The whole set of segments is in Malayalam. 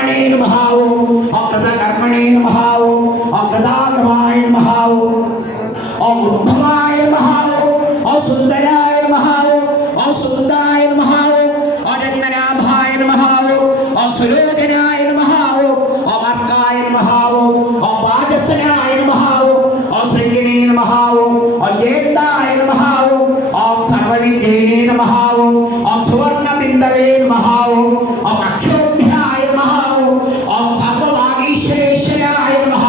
कृतकर्मणे नमः ओम कृतकर्मणे नमः ओम कृतागमाय नमः ओम उद्भवाय नमः ओम सुंदराय नमः ओम सुंदराय नमः ओम जगन्नाथाय नमः ओम सुलोचनाय नमः ओम अर्काय नमः ओम वाजसनाय नमः ओम श्रृंगिणे नमः ओम ज्येष्ठाय नमः ओम सर्वविद्ये नमः ओम सुवर्णबिंदवे नमः ओम अक्षोभ्याय नमः ओम सर्ववागीश्वरेश्वराय नमः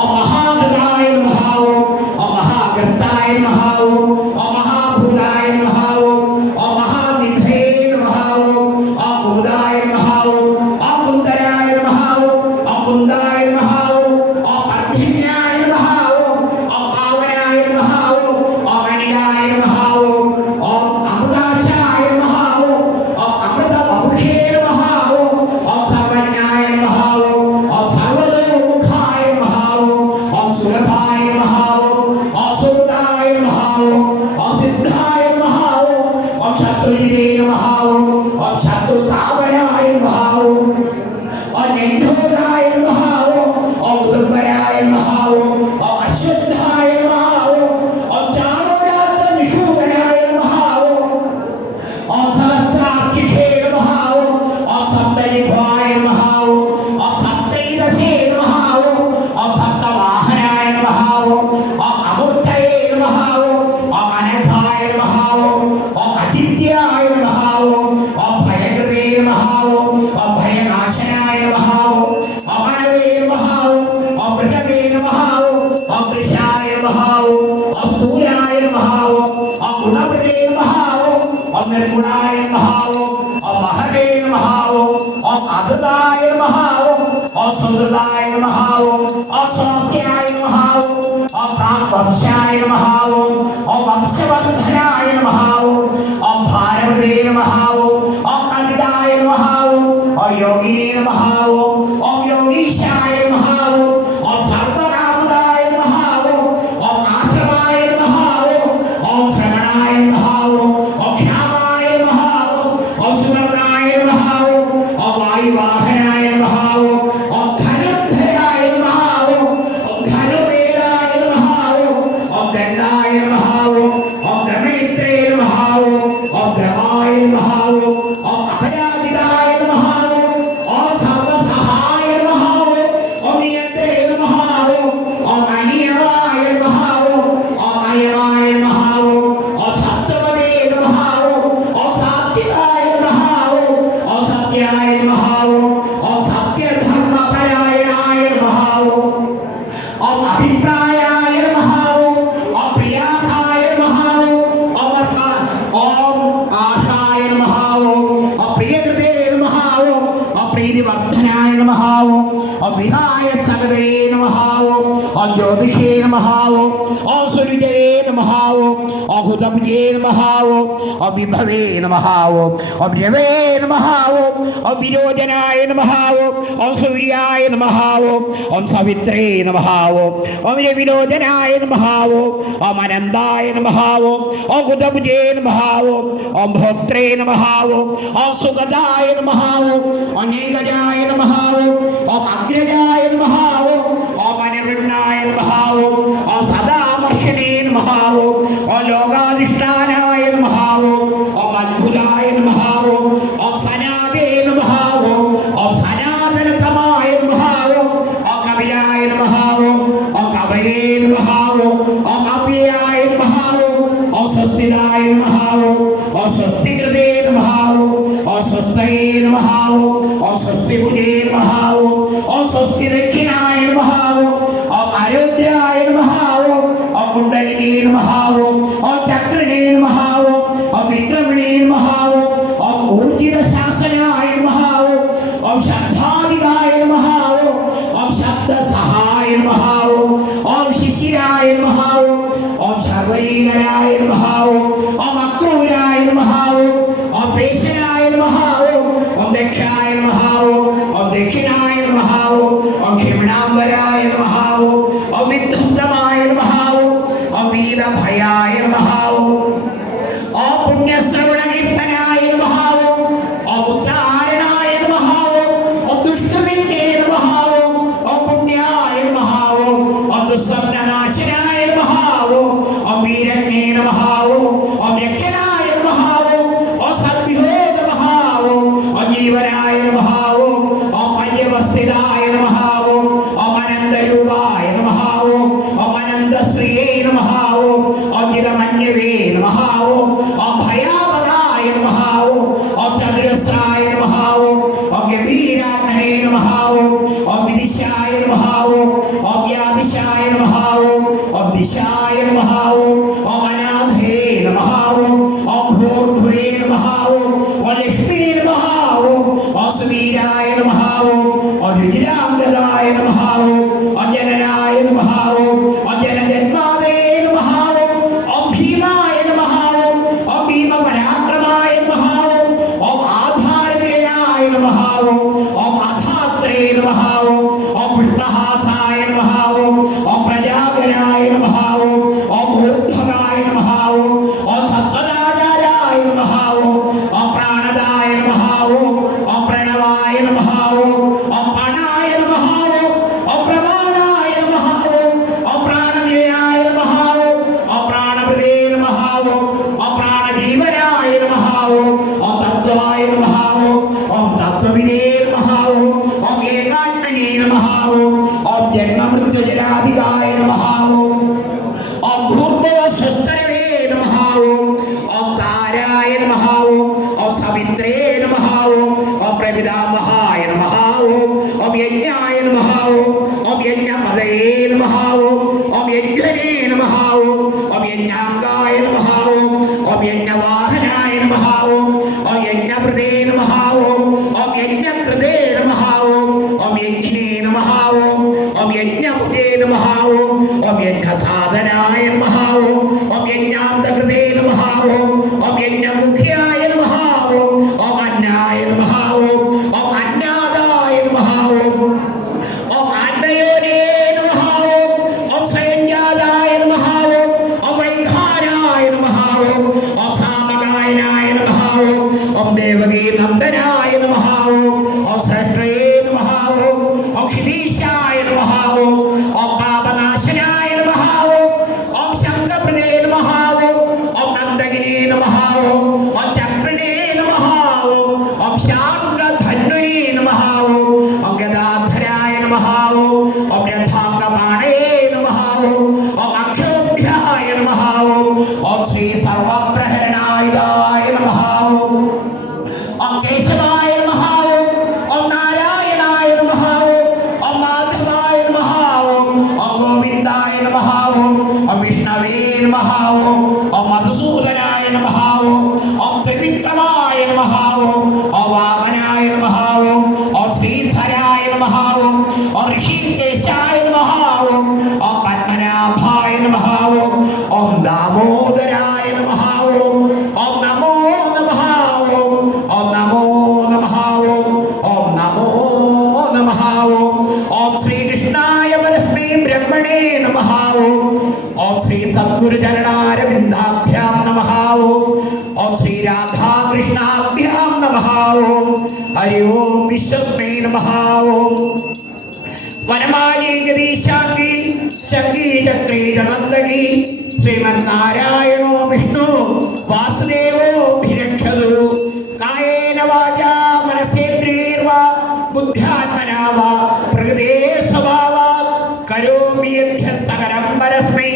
ओम महागताय नमः ओम महागताय नमः ओम महाभूताय नमः ओम महानिधये नमः ओम बुधाय नमः ओम कुंदराय नमः ओम कुंदाय नमः ओम अर्थिन्याय नमः ओम पावनाय नमः ओम अनिलाय नमः ओम अमृताशाय नमः ओम अमृतबहुषे नमः ओम सर्वज्ञाय नमः ओम सर्वलोकमुखाय नमः ओम सुलभाय नमः ओम सुताय नमः ओम सिद्धाय नमः ओम शत्रुजिते नमः ओम शत्रुतावनाय नमः ओम निंदोदाय नमः ओम दुर्बलाय नमः ओम अश्वत्थाय नमः ओम चारुरात्र निषूदनाय नमः ओम सहस्राक्षिषे नमः ओम सप्तजिह्वाय नमः ओम सप्तैरसे नमः ओम सप्तवाहनाय नमः ओम अमूर्तये नमः ओम अनघाय नमः ओम अचिन्त्याय नमः ओम भयकृते नमः ओम भयनाशनाय नमः ओम अनवे नमः ओम बृहते नमः ओम कृशाय नमः ओम स्थूलाय नमः ओम गुणप्रदे नमः ओम निर्गुणाय नमः ओम महते नमः ओम अधृताय नमः ओम सुहृदाय नमः ओम स्वास्याय नमः ओम प्राक्वंशाय नमः ओम वंशवर्धनाय नमः ओम भारवदे नमः ओम कलिताय नमः ओम योगिने नमः ओम योगीशाय नमः ओम सर्वकामदाय नमः ओम आश्रमाय नमः ओम श्रवणाय नमः ओम क्षामाय नमः ओम सुवर्णाय नमः ओम वायुवाहनाय नमः ओम धनुर्धराय नमः ओम धनुर्वेदाय नमः ओम दंडाय नमः ओम दमयित्रे नमः ओम ब्रह्माय नमः ओम अभयादिदाय नमः ओम सर्वसहाय नमः ओम नियन्त्रे नमः ओम अनियमाय नमः ओम अयमाय नमः ओम सत्यवदे नमः ओम सात्विकाय नमः ओम सत्याय नमः ओम सत्यधर्मपरायणाय नमः ओम अभिप्रायाय नमः ओम प्रियार्थाय नमः ओम आशाय नमः ओम प्रियकृते नमः ओम प्रीतिवर्धनाय नमः ओम विधाय सकले नमः ओम ज्योतिषे नमः ओम सूर्यये नमः ओम हुतभुजे नमः ओम विभवे नमः ओम रवे नमः ओम विरोचनाय नमः ओम सूर्याय नमः ओम सवित्रे नमः ओम विरोचनाय नमः ओम अनन्ताय नमः ओम हुतभुजे नमः ओम भोक्त्रे नमः ओम सुगदाय नमः ओम नेगजाय नमः ओम अग्रजाय नमः ओम अनिर्विघ्नाय नमः ओम सदामर्शने नमः ओम लोकाधिष्ठानाय नमः ओम अद्भुताय नमः ओम सनावे नमः ओम सनातनतमाय नमः ओम कपिलाय नमः ओम कवये नमः ओम अव्ययाय नमः ओम स्वस्तिदाय नमः ओम स्वस्तिकृते नमः ओम स्वस्तये नमः ओम स्वस्तिभुजे नमः ओम स्वस्तिदक्षिणाय नमः ओम अयोध्याय नमः ओम कुण्डलिनी नमः ओम चक्रिणे नमः ओम विक्रमणे नमः ओम ऊर्जितशासनाय नमः ओम शब्दाधिकाय नमः ओम शब्दसहाय नमः ओम शिशिराय नमः ओम सर्वैकराय नमः ओम अक्रूराय नमः ओम प्रेषणाय नमः ओम दक्षाय नमः ओम दक्षिणाय नमः ओम क्षिमणाम्बराय नमः ओम विध्वंसमाय नमः ओम वीरभयाय नमः ओम पुण्यश्रवणकीर्तनाय नमः ओम उत्तारणाय नमः പരമേശ്വരായ നമഃ ഓം പര്യവസ്ഥിതായ നമഃ ഓം അനന്തരൂപായ നമഃ ഓം അനന്തശ്രീയേ നമഃ ഓം ചിതമന്യവേ നമഃ ഓം ഭയാപദായ നമഃ ഓം ചതുരസ്രായ നമഃ ഓം ഗംഭീരാത്മനേ നമഃ ഓം വിദിശായ നമഃ ഓം വ്യാദിശായ നമഃ ഓം ദിശായ നമഃ ഓം അനാഥേ നമഃ ഓം ഭൂർഭുവേ നമഃ ഓം ലക്ഷ്മീ നമഃ ഓം സുവീരായ നമഃ ഓം രുചിരാംഗതായ നമഃ ഓം ജനനായ നമഃ ഓം ജനജന്മാദേ നമഃ ഓം ഭീമായ നമഃ ഓം ഭീമപരാക്രമായ നമഃ ഓം ആധാരനിലയായ നമഃ ഓം അധാത്രേ നമഃ ഓം പുഷ്പഹാസായ നമഃ ഓം പ്രജാകരായ നമഃ ഓം ഊർധ്വകായ നമഃ ഓം സത്വദാചാരായ നമഃ ഓം പ്രാണദായ നമഃ ഓം പ്രണവായ നമഃ ഓം പണായ നമഃ ഓം പ്രമാണായ നമഃ ഓം പ്രാണനിലയായ നമഃ ഓം പ്രാണപ്രദേ നമഃ ഓം പ്രാണജീവനായ നമഃ ഓം തത്വായ നമഃ ഓം തത്വവിനേ നമഃ ഓം ഏകാത്മനേ നമഃ ഓം ജന്മമൃത്യുജരാധികായ നമഃ ഓം ഭൂർഭുവ സ്വസ്തരവേ നമഃ ഓം താരായ നമഃ ഓം സവിത്രേ നമഃ ഓം പ്രപിതാമഹായ നമഃ ഓം യജ്ഞായ നമഃ ഓം യജ്ഞപദേ നമഃ ഓം യജ്ഞനേ നമഃ ഓം യജ്ഞാംഗായ നമഃ ഓം യജ്ഞവാഹനായ നമഃ ഓം യജ്ഞപ്രദേ നമഃ ഓം യജ്ഞകൃതേ നമഃ ഓം യജ്ഞിനേ നമഃ ഓം യജ്ഞപുജേ നമഃ ഓം യജ്ഞസാധനായ നമഃ ഓം യജ്ഞാന്തകൃതേ നമഃ ഓം യജ്ഞമുഖ്യായ നമഃ ഓം അന്നായ നമഃ ഓം അന്നാദായ നമഃ ഓം അന്നയോനേ നമഃ ഓം സ്വയംജാതായ നമഃ ഓം വൈഖാരായ നമഃ ഓം സാമഗായനായ നമഃ ഓം ദേവകീ നന്ദനായ നമഃ ഓം ശ്രേഷ്ഠേ നമഃ ഓം ക്ഷിതീശായ നമഃ ഓം പാപനാശനായ നമഃ ഓം ശംഖപ്രദേ നമഃ ഓം നന്ദകിനേ നമഃ ഓം ചക്രനേ നമഃ ഓം ശാർംഗധന്വനേ നമഃ ഓം ഗദാധരായ നമഃ ഓം രഥാംഗപാണേ നമഃ ഓം അക്ഷോഭ്യായ നമഃ ഓം ശ്രീ സർവപ്രഹരണായ നമഃ ഓം കേശവായ നമഃ ഓം നാരായണായ നമഃ ഓം മാധവായ നമഃ ഓം ഗോവിന്ദായ നമഃ ഓം വിഷ്ണവേ നമഃ ഓം മധുസൂദനായ നമഃ ഓം ത്രിവിക്രമായ നമഃ ഓം വാമനായ നമഃ ഓം ശ്രീധരായ നമഃ ഓം ഋഷികേശായ നമഃ ഓം പത്മനാഭായ നമഃ ഓം ദാമോദരായ നമഃ ഓം നമോ നമഃ ഓം നമോ നമഃ ഓം നമോ നമഃ ഓം ശ്രീകൃഷ്ണായ പരസ്മൈ ബ്രഹ്മണേ നമഃ ഓം ശ്രീ സദ്ഗുരുചരണാരവിന്ദാഭ്യാം നമഃ ഓം ശ്രീ രാധാകൃഷ്ണാഭ്യാം നമഃ ഹരി ഓം വിശ്വസ്മൈ നമഃ വനമാലി ഗദീശാംഗി ശംഗി ചക്രീ ജനന്ദകി ശ്രീമന്നാരായണോ വിഷ്ണു വാസുദേവോ ഭിരക്ഷതു കായേന വാചാ മനസേന്ദ്രിയൈർവാ ബുദ്ധ്യാത്മനാ വാ പ്രകൃതേ സ്വഭാവാത് കരോമി യദ്യസകലം പരസ്മൈ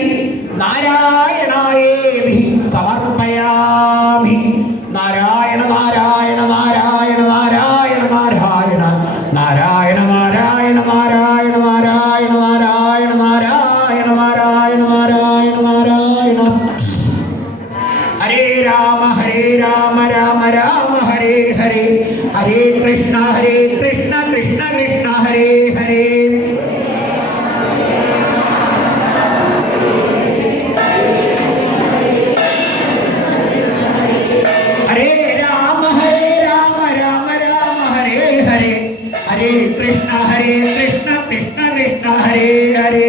നാരായണായേതി സമർപ്പയാമി. നാരായണ നാരായണ നാരായണ നാരായണ നാരായണ നാരായണ നാരായണ നാരായണ നാരായണ നാരായണ നാരായണ നാരായണ നാരായണ നാരായണ. ഹരേ രാമ രാമ രാമ ഹരേ ഹരേ, ഹരേ കൃഷ്ണ കൃഷ്ണ കൃഷ്ണ ഹരേ ഹരേ. ഹരേ രാമ രാമ ഹരേ ഹരേ, ഹരേ കൃഷ്ണ കൃഷ്ണ കൃഷ്ണ ഹരേ ഹരേ.